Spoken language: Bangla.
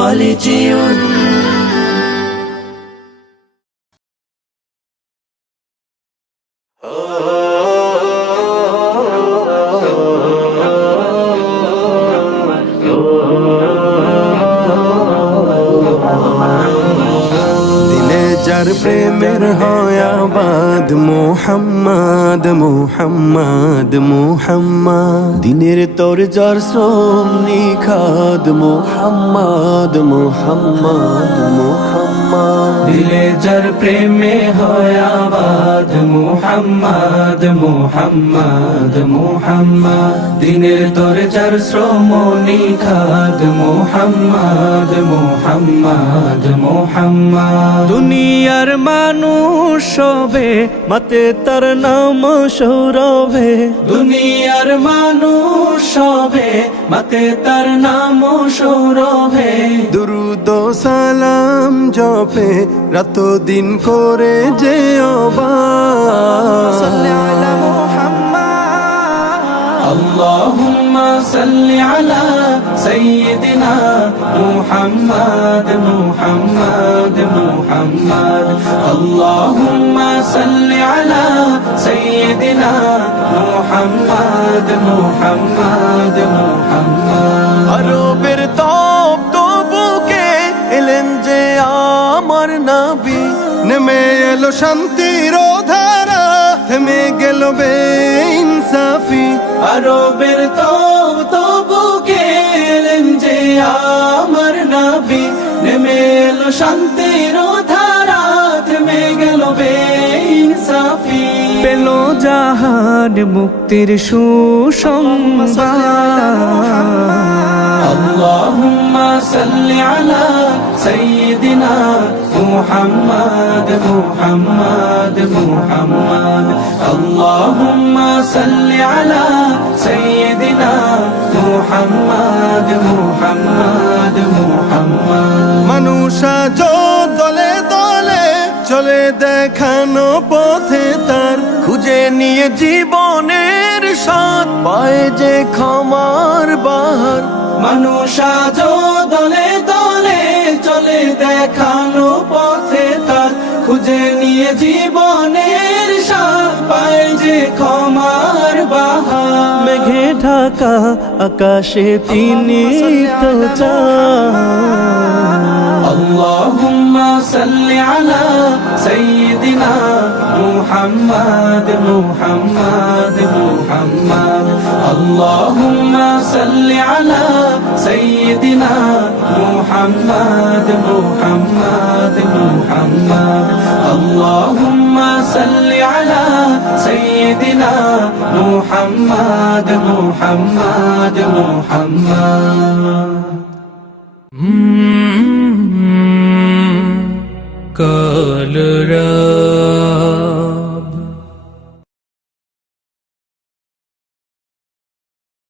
خالدون যার প্রেমের হয় আবাদ মোহাম্মদ মোহাম্মদ মোহাম্মদ দিনের তোর যার শ্রম নিখাদ মোহাম্মদ মোহাম্মদ মোহাম্মদ দিলে যার প্রেমে হয় আবাদ মোহাম্মদ মোহাম্মদ মোহাম্মদ দিনের তোর যার শ্রম নিখাদ মোহাম্মদ মোহাম্মদ মোহাম্মদ দুনিয়ার মানুষ সবে মাতে তার নাম সৌরভে দুনিয়ার মানুষ সবে মাতে তার নাম সৌরভে দুরুদ ও সালাম জপে রাত দিন করে যে اللهم صل على سيدنا محمد محمد محمد اللهم صل على سيدنا محمد محمد محمد আরবের তপ্ত বুকে এলেন যে আমার নবী নেমে এলো শান্তির ধারা থেমে গেল বেইনসাফি আরবের বুকে এলেন যে আমার নবী নেমে এলো শান্তির ধারা থেমে গেল বেইনসাফি পেল জাহান মুক্তির সুসংবাদ اللهم صل على سيدنا محمد محمد محمد اللهم صل على سيدنا محمد محمد محمد মানুষ আজ দলে দলে চলে দেখানো পথে তার খুঁজে নিয়ে জীবনের স্বাদ পায় যে ক্ষমার বাহার মানুষ আজ দলে দলে চলে দেখানো পথে তার খুঁজে নিয়ে জীবনের স্বাদ পায় যে ক্ষমার বাহার মেঘে ঢাকা আকাশে তিনি তো চাঁদ اللهم صل على سيدنا محمد محمد محمد اللهم صل على سيدنا محمد محمد محمد اللهم صل على سيدنا محمد محمد محمد কাল